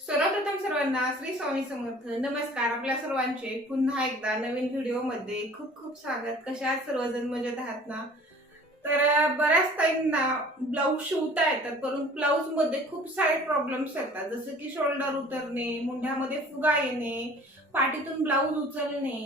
सर्वप्रथम सर्वांना श्री स्वामी समर्थ. नमस्कार आपल्या सर्वांचे. पुन्हा एकदा नवीन व्हिडिओमध्ये खूप खूप स्वागत. कशा सर्वजण? मजेत आहात ना? तर बऱ्याच ताईंना ब्लाऊज शिवता येतात परंतु ब्लाऊजमध्ये खूप सारे प्रॉब्लेम्स येतात. जसं की शोल्डर उतरणे मुंढ्यामध्ये फुगा येणे पाठीतून ब्लाऊज उचलणे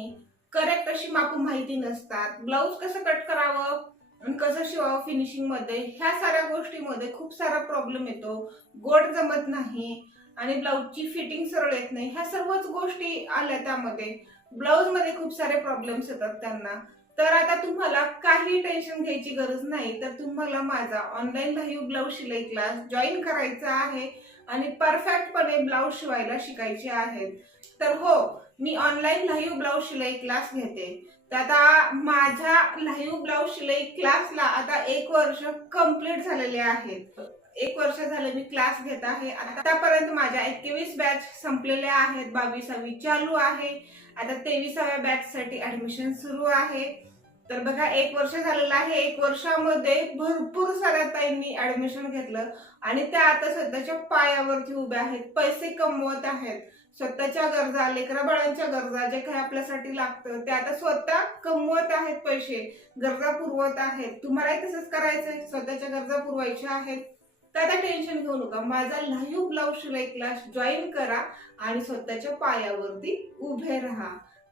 करेक्ट अशी माप माहिती नसतात. ब्लाऊज कसं कट करावं आणि कसं शिवावं फिनिशिंगमध्ये ह्या साऱ्या गोष्टीमध्ये खूप सारा प्रॉब्लेम येतो. गोड जमत नाही. आणि ब्लाऊजची फिटिंग सरळ येत नाही. ह्या सर्वच गोष्टी आल्या त्यामध्ये. ब्लाऊजमध्ये खूप सारे प्रॉब्लेम्स येतात त्यांना. तर आता तुम्हाला काही टेन्शन घ्यायची गरज नाही. तर तुम्हाला माझा ऑनलाईन लाईव्ह ब्लाऊज शिलाई क्लास जॉईन करायचा आहे आणि परफेक्टपणे ब्लाऊज शिवायला शिकायचे आहेत. तर हो मी ऑनलाईन लाईव्ह ब्लाऊज शिलाई क्लास घेते. तर आता माझ्या लाईव्ह ब्लाऊज शिलाई क्लासला आता एक वर्ष कंप्लीट झालेले आहेत. एक वर्ष झाले मी क्लास घेत आहे. आतापर्यंत माझ्या एकवीस बॅच संपलेल्या आहेत. बावीसावी चालू आहे. आता तेविसाव्या बॅच साठी ऍडमिशन सुरू आहे. तर बघा एक वर्ष झालेलं आहे. एक वर्षामध्ये भरपूर साऱ्या ताईंनी ऍडमिशन घेतलं. आणि त्या आता स्वतःच्या पायावरती उभ्या आहेत. पैसे कमवत आहेत. स्वतःच्या गरजा लेकरा बाळांच्या गरजा जे काही आपल्यासाठी लागतं ते आता स्वतः कमवत आहेत पैसे. गरजा पुरवत आहेत. तुम्हालाही तसंच करायचंय. स्वतःच्या गरजा पुरवायच्या आहेत. तर आता टेन्शन घेऊ नका. माझा लाईव्ह ब्लाऊज शिलाई क्लास जॉईन करा आणि स्वतःच्या पायावरती उभे राहा.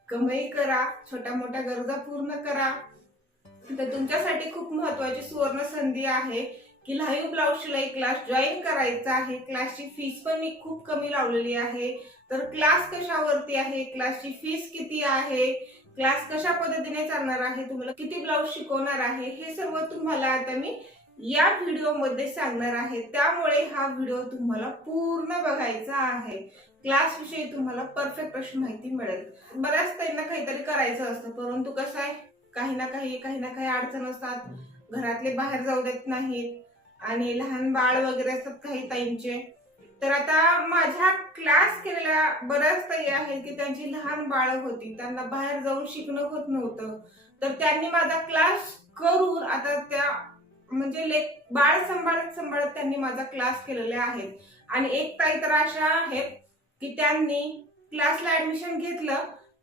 कमाई करा छोट्या मोठ्या गरजा पूर्ण करा. तर तुमच्यासाठी खूप महत्वाची सुवर्ण संधी आहे की लाईव्ह ब्लाऊज शिलाई क्लास जॉईन करायचा आहे. क्लासची फीस पण मी खूप कमी लावलेली आहे. तर क्लास कशावरती आहे? क्लासची फीस किती आहे? क्लास कशा पद्धतीने चालणार आहे? तुम्हाला किती ब्लाऊज शिकवणार आहे? हे सर्व तुम्हाला आता मी या व्हिडिओमध्ये सांगणार आहे. त्यामुळे हा व्हिडिओ तुम्हाला पूर्ण बघायचा आहे. क्लास विषयी तुम्हाला परफेक्ट अशी माहिती मिळेल. बऱ्याच त्यांना काहीतरी करायचं असतं परंतु कसं आहे काही ना काही काही ना काही अडचण असतात. घरातले बाहेर जाऊ देत नाहीत आणि लहान बाळ वगैरे असतात काही ताईंचे. तर आता माझ्या क्लास केलेल्या बऱ्याच ताई आहेत की त्यांची लहान बाळ होती. त्यांना बाहेर जाऊन शिकणं होत नव्हतं. तर त्यांनी माझा क्लास करून आता त्या म्हणजे लेक बाळ सांभाळत सांभाळत त्यांनी माझा क्लास केलेला आहेत. आणि एक ताई तर अशा आहेत की त्यांनी क्लासला ऍडमिशन घेतलं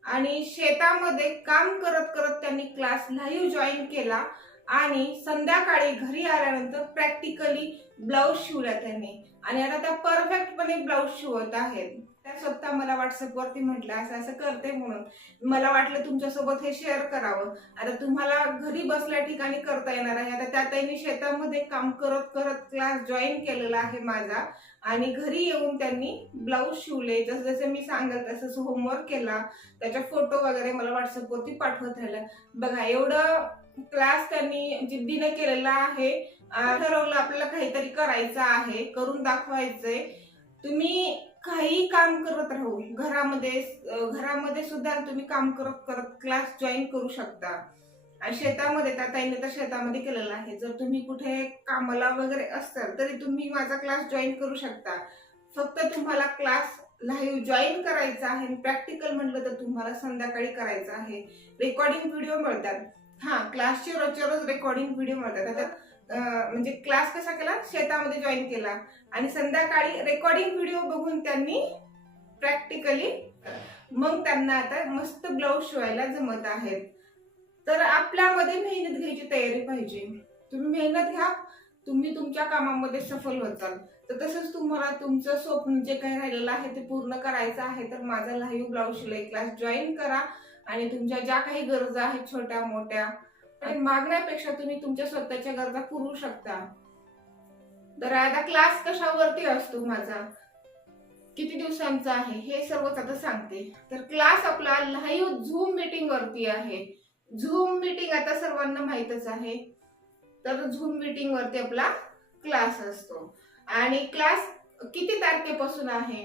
आणि शेतामध्ये काम करत करत त्यांनी क्लास लाईव्ह जॉईन केला आणि संध्याकाळी घरी आल्यानंतर प्रॅक्टिकली ब्लाऊज शिवला त्यांनी. आणि आता त्या परफेक्टपणे ब्लाऊज शिवत आहेत. त्या स्वतः मला व्हॉट्सअपवरती म्हटलं असं असं करते म्हणून. मला वाटलं तुमच्यासोबत हे शेअर करावं. आता तुम्हाला घरी बसल्या ठिकाणी करता येणार आहे. आता त्या मी शेतामध्ये काम करत करत क्लास जॉईन केलेला आहे माझा आणि घरी येऊन त्यांनी ब्लाऊज शिवले. जसं जसं मी सांगत तसं होमवर्क केला. त्याच्या फोटो वगैरे मला व्हॉट्सअपवरती पाठवत राहिलं. बघा एवढं क्लास त्यांनी जिद्दीने केलेला आहे. ठरवलं आपल्याला काहीतरी करायचं आहे करून दाखवायचंय. तुम्ही काही काम करत राहू. घरामध्ये घरामध्ये सुद्धा तुम्ही काम करत करत क्लास जॉईन करू शकता. आणि शेतामध्ये त्या ताईने तर शेतामध्ये केलेलं आहे. जर तुम्ही कुठे कामाला वगैरे असाल तरी तुम्ही माझा क्लास जॉईन करू शकता. फक्त तुम्हाला क्लास लाईव्ह जॉईन करायचा आहे प्रॅक्टिकल म्हटलं तर तुम्हाला संध्याकाळी करायचं आहे. रेकॉर्डिंग व्हिडिओ मिळतात. हा क्लासचे रोजच्या रोज रेकॉर्डिंग व्हिडिओ मिळतात. आता म्हणजे क्लास कसा केला? शेतामध्ये जॉईन केला. आणि संध्याकाळी रेकॉर्डिंग व्हिडिओ बघून त्यांनी प्रॅक्टिकली मग त्यांना आता मस्त ब्लाऊज शिवायला जमत आहेत. तर आपल्यामध्ये मेहनत घ्यायची तयारी पाहिजे. तुम्ही मेहनत घ्या तुम्ही तुमच्या कामामध्ये सफल होताल तर तसंच तुम्हाला तुमचं स्वप्न जे काही राहिलेलं आहे ते पूर्ण करायचं आहे तर माझा लाईव्ह ब्लाऊज शिलाई क्लास जॉईन करा. आणि तुमच्या ज्या काही गरजा आहेत छोट्या मोठ्या आणि मागण्यापेक्षा तुम्ही तुमच्या स्वतःच्या गरजा पुरवू शकता. तर आता क्लास कशावरती असतो माझा? किती दिवसांचा आहे? हे सर्वच आता सांगते. तर क्लास आपला लाईव्ह झूम मीटिंग वरती आहे. झूम मीटिंग आता सर्वांना माहीतच आहे. तर झूम मीटिंग वरती आपला क्लास असतो. आणि क्लास किती तारखेपासून आहे?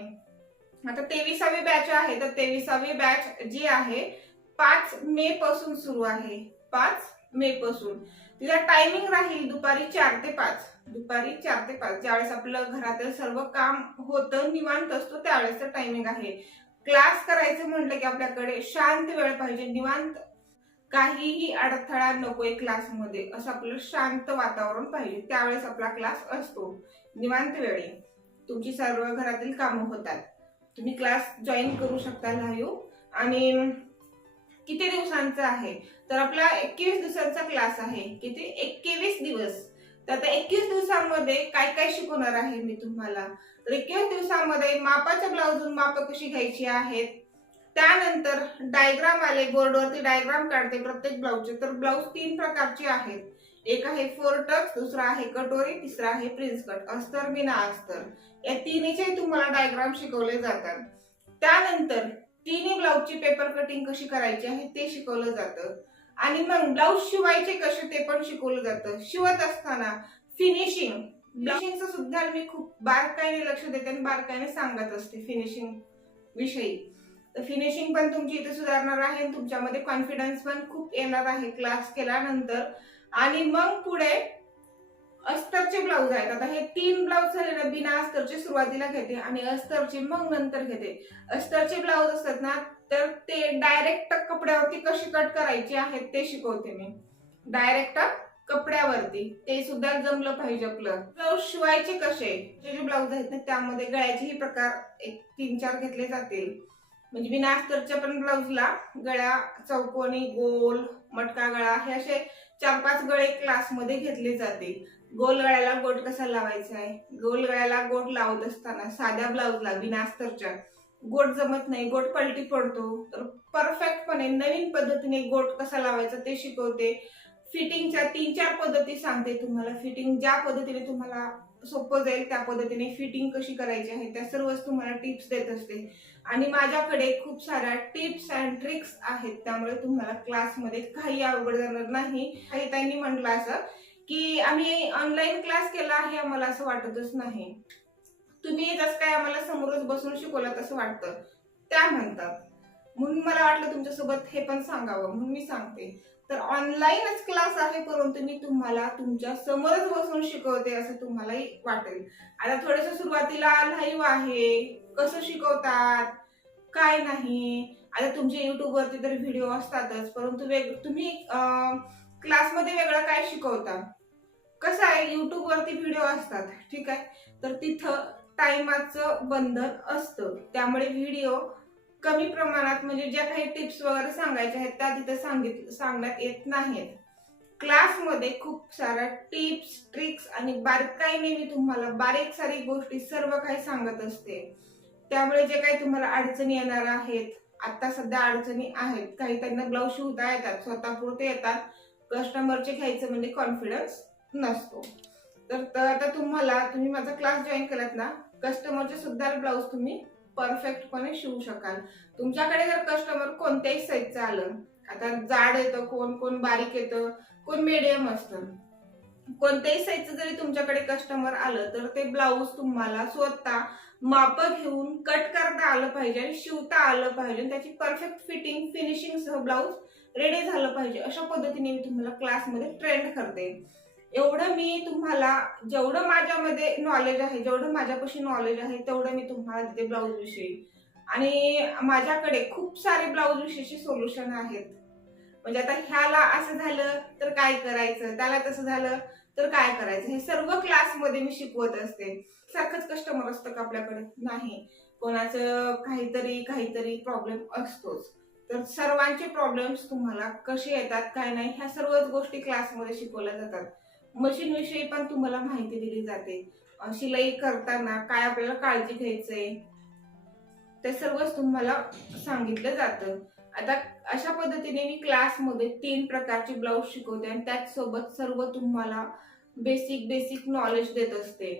आता तेविसावी बॅच आहे. तर तेविसावी बॅच जी आहे पाच मे पासून सुरू आहे. पाच मे पासून. तिला टायमिंग राहील दुपारी चार ते पाच. दुपारी चार ते पाच. ज्यावेळेस आपलं घरातील सर्व काम होतं निवांत असतो त्यावेळेसचं टायमिंग आहे. क्लास करायचं म्हटलं की आपल्याकडे शांत वेळ पाहिजे. निवांत काहीही अडथळा नकोय क्लासमध्ये असं आपलं शांत वातावरण पाहिजे. त्यावेळेस आपला क्लास असतो. निवांत वेळी. तुमची सर्व घरातील कामं होतात. तुम्ही क्लास जॉईन करू शकता लाईव्ह. आणि किती दिवसांचा आहे? तर आपला एकवीस दिवसांचा क्लास आहे किती एकवीस दिवस. तर आता एकवीस दिवसांमध्ये काय काय शिकवणार आहे मी तुम्हाला? तर एकवीस दिवसांमध्ये मापाच्या ब्लाऊजून माप कशी घ्यायची आहेत? त्यानंतर डायग्राम आले बोर्डवरती डायग्राम काढते प्रत्येक ब्लाऊजचे तर ब्लाऊज तीन प्रकारचे आहेत. एक आहे फोर टक्स दुसरा आहे कटोरी तिसरा आहे प्रिन्स कट अस्तर बिना अस्तर. या तिन्हीचे तुम्हाला डायग्राम शिकवले जातात. त्यानंतर तिन्ही ब्लाऊजची पेपर कटिंग कशी करायची आहे ते शिकवलं जातं. आणि मग ब्लाऊज शिवायचे कसे ते पण शिकवलं जातं. शिवत असताना फिनिशिंग फिनिशिंगचं सुद्धा मी खूप बारकाईने लक्ष देते आणि बारकाईने सांगत असते फिनिशिंग विषयी. तर फिनिशिंग पण तुमची इथे सुधारणार आहे आणि तुमच्यामध्ये कॉन्फिडन्स पण खूप येणार आहे क्लास केल्यानंतर. आणि मग पुढे अस्तरचे ब्लाऊज आहेत. आता हे तीन ब्लाऊज झाले ना बिना अस्तरचे सुरुवातीला घेते आणि अस्तरचे मग नंतर घेते. अस्तरचे ब्लाऊज असतात ना तर ते डायरेक्ट कपड्यावरती कशी कट करायची आहेत ते शिकवते मी. डायरेक्ट कपड्यावरती. ते सुद्धा जमलं पाहिजे आपलं. ब्लाऊज शिवायचे कसे? जे जे ब्लाऊज आहेत ना त्यामध्ये गळ्याचेही प्रकार एक तीन चार घेतले जातील. म्हणजे बिना अस्तरच्या पण ब्लाऊजला गळ्या चौकोनी गोल मटका गळा हे असे चार पाच गळे क्लासमध्ये घेतले जाते गोल गळ्याला गोट कसा लावायचा आहे? गोल गळ्याला गोट लावत असताना साध्या ब्लाऊजला बिना अस्तरच्या गोट जमत नाही गोट पलटी पडतो. तर परफेक्टपणे नवीन पद्धतीने गोट कसा लावायचा ते शिकवते. फिटिंगच्या तीन चार पद्धती सांगते तुम्हाला. फिटिंग ज्या पद्धतीने तुम्हाला सोपं जाईल त्या पद्धतीने फिटिंग कशी करायची आहे त्या सर्वच तुम्हाला टिप्स देत असते. आणि माझ्याकडे खूप साऱ्या टिप्स अँड ट्रिक्स आहेत त्यामुळे तुम्हाला क्लासमध्ये काही अवघड जाणार नाही. काही त्यांनी म्हटलं असं की आम्ही ऑनलाईन क्लास केला आहे आम्हाला असं वाटतच नाही. तुम्ही जसं काय आम्हाला समोरच बसून शिकवलं तसं वाटतं. त्या म्हणतात. म्हणून मला वाटलं तुमच्यासोबत हे पण सांगावं म्हणून मी सांगते. तर ऑनलाईनच क्लास आहे परंतु मी तुम्हाला तुमच्या समोरच बसून शिकवते असं तुम्हालाही वाटेल. आता थोडस सुरुवातीला लाईव्ह आहे. कसं शिकवतात? काय नाही? आता तुमच्या युट्यूबवरती तर व्हिडिओ असतातच परंतु वेग तुम्ही क्लासमध्ये वेगळं काय शिकवता? कसं आहे? युट्यूबवरती व्हिडिओ असतात ठीक आहे? तर तिथं टाइमाचं बंधन असतं. त्यामुळे व्हिडिओ कमी प्रमाणात म्हणजे ज्या काही टिप्स वगैरे सांगायच्या आहेत त्या तिथे सांगित सांगण्यात येत नाहीत क्लासमध्ये खूप साऱ्या टिप्स ट्रिक्स आणि बारकाईने मी तुम्हाला बारीक सारीक गोष्टी सर्व काही सांगत असते. त्यामुळे जे काही तुम्हाला अडचणी येणार आहेत आता सध्या अडचणी आहेत. काही त्यांना ब्लाऊज शिवता येतात स्वतःपुरते येतात. कस्टमरचे घ्यायचं म्हणजे कॉन्फिडन्स नसतो. तर तर आता तुम्हाला तुम्ही माझा क्लास जॉईन केलात ना कस्टमरचे सुद्धा ब्लाऊज तुम्ही परफेक्टपणे शिवू शकाल. तुमच्याकडे जर कस्टमर कोणत्याही साईजचं आलं आता जाड येतं कोण कोण बारीक येतं कोण मिडियम असतं कोणत्याही साईजचं जरी तुमच्याकडे कस्टमर आलं तर ते ब्लाऊज तुम्हाला स्वतः माप घेऊन कट करता आलं पाहिजे आणि शिवता आलं पाहिजे आणि त्याची परफेक्ट फिटिंग फिनिशिंग सह ब्लाऊज रेडी झालं पाहिजे. अशा पद्धतीने मी तुम्हाला क्लासमध्ये ट्रेंड करते. एवढं मी तुम्हाला जेवढं माझ्यामध्ये नॉलेज आहे जेवढं माझ्यापाशी नॉलेज आहे तेवढं मी तुम्हाला देते ब्लाऊज विषयी आणि माझ्याकडे खूप सारे ब्लाऊज विषयीचे सोल्युशन आहेत. म्हणजे आता ह्याला असं झालं तर काय करायचं? त्याला तसं झालं तर काय करायचं? हे सर्व क्लासमध्ये मी शिकवत असते. सारखंच कस्टमर असतं का आपल्याकडे? नाही. कोणाचं काहीतरी काहीतरी प्रॉब्लेम असतोच. तर सर्वांचे प्रॉब्लेम्स तुम्हाला कसे येतात काय नाही ह्या सर्वच गोष्टी क्लासमध्ये शिकवल्या जातात. मशीन विषयी पण तुम्हाला माहिती दिली जाते. शिलाई करताना काय आपल्याला काळजी घ्यायचंय? ते सर्वच तुम्हाला सांगितलं जातं. आता अशा पद्धतीने मी क्लासमध्ये तीन प्रकारचे ब्लाऊज शिकवते आणि त्याचसोबत सर्व तुम्हाला बेसिक बेसिक नॉलेज देत असते.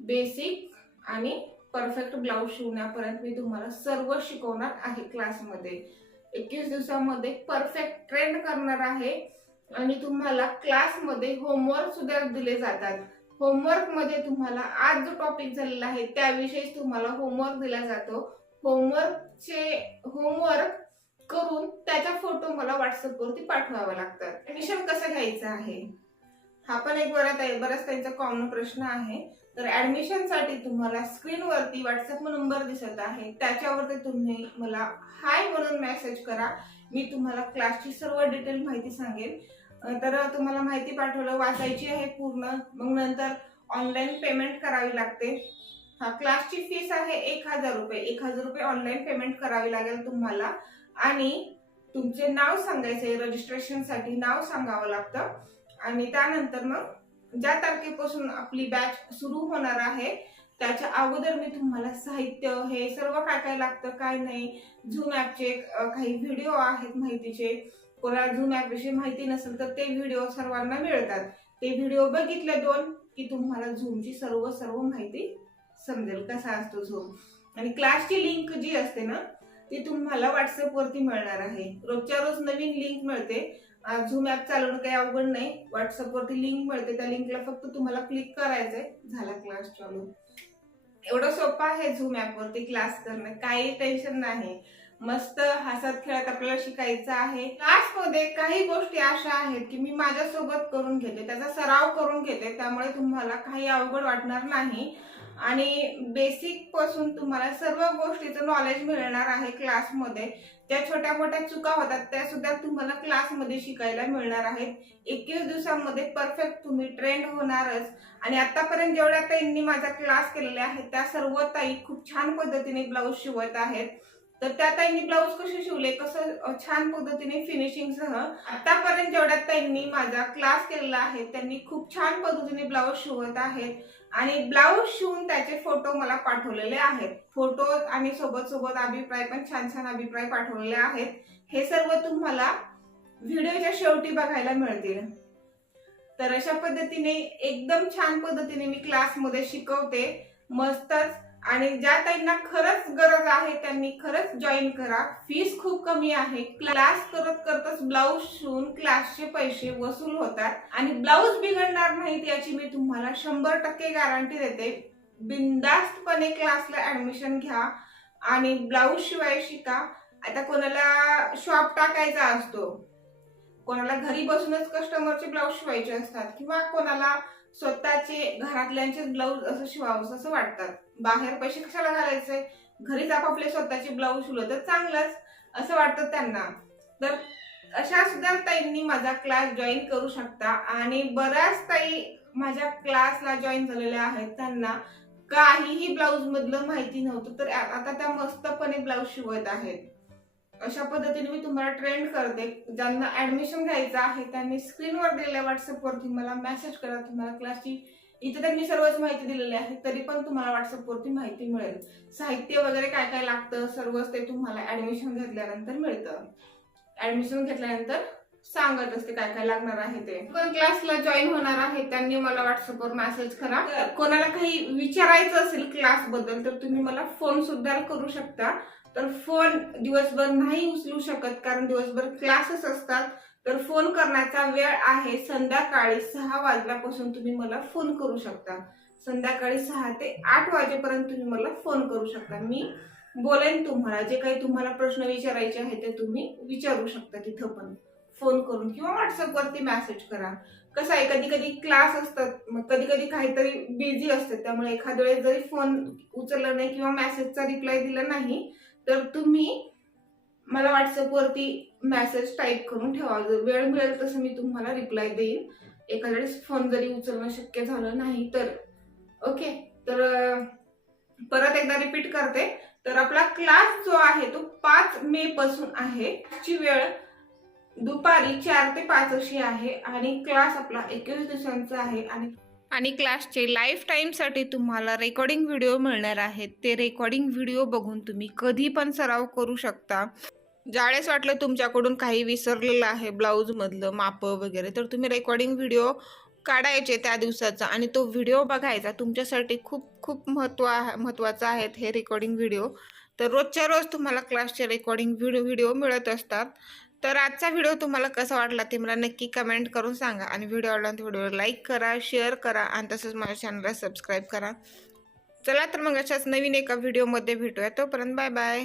बेसिक आणि परफेक्ट ब्लाऊज शिवण्यापर्यंत मी तुम्हाला सर्व शिकवणार आहे क्लासमध्ये. एकवीस दिवसामध्ये परफेक्ट ट्रेंड करणार आहे. आणि तुम्हाला क्लासमध्ये होमवर्क सुद्धा दिले जातात. होमवर्कमध्ये तुम्हाला आज जो टॉपिक झालेला आहे त्याविषयीच तुम्हाला होमवर्क दिला जातो. होमवर्कचे होमवर्क करून त्याचा फोटो मला व्हॉट्सअप वरती पाठवावा लागतात. ऍडमिशन कसं घ्यायचं आहे? हा पण एक बराच आहे बराच त्यांचा कॉमन प्रश्न आहे. तर ॲडमिशनसाठी तुम्हाला स्क्रीनवरती व्हॉट्सअप नंबर दिसत आहे. त्याच्यावरती तुम्ही मला हाय म्हणून मेसेज करा. मी तुम्हाला क्लासची सर्व डिटेल माहिती सांगेन. तर तुम्हाला माहिती पाठवलं वाचायची आहे पूर्ण. मग नंतर ऑनलाईन पेमेंट करावी लागते. हा क्लासची फीस आहे एक हजार रुपये. एक हजार रुपये ऑनलाईन पेमेंट करावी लागेल तुम्हाला. आणि तुमचे नाव सांगायचं आहे रजिस्ट्रेशनसाठी नाव सांगावं लागतं. आणि त्यानंतर मग ज्या तारखेपासून आपली बॅच सुरू होणार आहे त्याच्या अगोदर मी तुम्हाला साहित्य हे सर्व काय काय लागतं काय नाही झूम ॲपचे काही व्हिडिओ आहेत माहितीचे. कोणाला झूम ॲपविषयी माहिती नसेल तर ते व्हिडिओ सर्वांना मिळतात. ते व्हिडिओ बघितले दोन की तुम्हाला झूमची सर्व सर्व माहिती समजेल कसा असतो झूम आणि क्लासची लिंक जी असते ना ती तुम्हाला व्हॉट्सअपवरती मिळणार आहे. रोजच्या रोज नवीन लिंक मिळते. झूम ॲप चालवणं काही अवघड नाही. व्हॉट्सअपवरती लिंक मिळते. त्या लिंकला फक्त तुम्हाला क्लिक करायचंय. झाला क्लास चालू. एवढं सोपं आहे झूम ॲपवरती क्लास करणं. काही टेन्शन नाही. मस्त हसत खेळत आपल्याला शिकायचं आहे. क्लासमध्ये काही गोष्टी अशा आहेत की मी माझ्यासोबत करून घेते. त्याचा सराव करून घेते. त्यामुळे तुम्हाला काही अवघड वाटणार नाही. आणि बेसिकपासून तुम्हाला सर्व गोष्टीचं नॉलेज मिळणार आहे क्लासमध्ये त्या छोट्या मोठ्या चुका होतात त्या सुद्धा तुम्हाला क्लासमध्ये शिकायला मिळणार आहेत. एकवीस दिवसांमध्ये परफेक्ट तुम्ही ट्रेंड होणारच. आणि आतापर्यंत जेवढ्या ताईंनी माझा क्लास केलेला आहेत त्या सर्व ताई खूप छान पद्धतीने ब्लाऊज शिवत आहेत. तर त्या ताईंनी ब्लाऊज कसे शिवले कसं छान पद्धतीने फिनिशिंगसह आतापर्यंत जेवढ्या ताईंनी माझा क्लास केलेला आहे त्यांनी खूप छान पद्धतीने ब्लाऊज शिवत आहेत. आणि ब्लाऊज शिवून त्याचे फोटो मला पाठवलेले आहेत. फोटो आणि सोबत सोबत अभिप्राय पण छान छान अभिप्राय पाठवलेले आहेत. हे सर्व तुम्हाला व्हिडिओच्या शेवटी बघायला मिळतील. तर अशा पद्धतीने एकदम छान पद्धतीने मी क्लासमध्ये शिकवते. मस्तच आणि ज्या ताईंना खरंच गरज आहे त्यांनी खरंच जॉईन करा. फीस खूप कमी आहे. क्लास करत करतच ब्लाऊज शिवून क्लासचे पैसे वसूल होतात. आणि ब्लाऊज बिघडणार नाहीत याची मी तुम्हाला शंभर टक्के गॅरंटी देते. बिंदास्तपणे क्लासला ऍडमिशन घ्या आणि ब्लाऊज शिवाय शिका. आता कोणाला शॉप टाकायचा असतो कोणाला घरी बसूनच कस्टमरचे ब्लाऊज शिवायचे असतात किंवा कोणाला स्वतःचे घरातल्यांचे ब्लाऊज असं शिवावं असं वाटतात. बाहेर पैसे कशाला घालायचे? घरीच आपापले स्वतःचे ब्लाऊज शिवलं तर चांगलंच असं वाटतं त्यांना. तर अशा सुद्धा ताईंनी माझा क्लास जॉईन करू शकता. आणि बऱ्याच ताई माझ्या क्लासला जॉईन झालेल्या आहेत. त्यांना काहीही ब्लाऊज मधलं माहिती नव्हतं. तर आता त्या मस्तपणे ब्लाऊज शिवत आहेत. अशा पद्धतीने मी तुम्हाला ट्रेंड करते. ज्यांना ऍडमिशन घ्यायचं आहे त्यांनी स्क्रीनवर दिलेल्या व्हॉट्सअपवरती मला मेसेज करा. तुम्हाला क्लासची इथे तर मी सर्वच माहिती दिलेली आहे तरी पण तुम्हाला व्हॉट्सअपवरती माहिती मिळेल. साहित्य वगैरे काय काय लागतं सर्वच ते तुम्हाला ऍडमिशन घेतल्यानंतर मिळतं. ऍडमिशन घेतल्यानंतर सांगत असते काय काय लागणार आहे ते. कोण क्लासला जॉईन होणार आहे त्यांनी मला व्हॉट्सअपवर मेसेज करा. कोणाला काही विचारायचं असेल क्लासबद्दल तर तुम्ही मला फोन सुद्धा करू शकता. तर फोन दिवसभर नाही उचलू शकत कारण दिवसभर क्लासेस असतात. तर फोन करण्याचा वेळ आहे संध्याकाळी सहा वाजल्यापासून तुम्ही मला फोन करू शकता. संध्याकाळी सहा ते आठ वाजेपर्यंत तुम्ही मला फोन करू शकता. मी बोलेन तुम्हाला जे काही तुम्हाला प्रश्न विचारायचे आहे ते तुम्ही विचारू शकता तिथं पण. फोन करून किंवा व्हॉट्सअपवरती मेसेज करा. कसं आहे कधी कधी क्लास असतात मग कधी कधी काहीतरी बिझी असतात त्यामुळे एखाद्या वेळेस जरी फोन उचलला नाही किंवा मेसेजचा रिप्लाय दिला नाही तर तुम्ही मला व्हॉट्सअपवरती मेसेज टाईप करून ठेवा. जर वेळ मिळेल तसं मी तुम्हाला रिप्लाय देईन एखाद्या वेळेस फोन जरी उचलणं शक्य झालं नाही तर. ओके तर परत एकदा रिपीट करते. तर आपला क्लास जो आहे तो पाच मे पासून आहे. ची वेळ दुपारी चार ते पाच अशी आहे. आणि क्लास आपला एकवीस दिवसांचा आहे. आणि आणि क्लासचे लाईफ टाईमसाठी तुम्हाला रेकॉर्डिंग व्हिडिओ मिळणार आहेत. ते रेकॉर्डिंग व्हिडिओ बघून तुम्ही कधी पण सराव करू शकता. ज्यावेळेस वाटलं तुमच्याकडून काही विसरलेलं आहे ब्लाऊजमधलं मापं वगैरे तर तुम्ही रेकॉर्डिंग व्हिडिओ काढायचे त्या दिवसाचा आणि तो व्हिडिओ बघायचा. तुमच्यासाठी खूप खूप महत्त्व महत्त्वाचं आहेत हे रेकॉर्डिंग व्हिडिओ तर रोजच्या रोज तुम्हाला क्लासचे रेकॉर्डिंग व्हिडिओ व्हिडिओ मिळत असतात. तर आजचा व्हिडिओ तुम्हाला कसा वाटला ते मला नक्की कमेंट करून सांगा आणि व्हिडिओ आवडला तर व्हिडिओ लाईक करा शेअर करा आणि तसंच माझ्या चॅनलला सबस्क्राईब करा. चला तर मग अशाच नवीन एका व्हिडिओमध्ये भेटूया. तोपर्यंत बाय बाय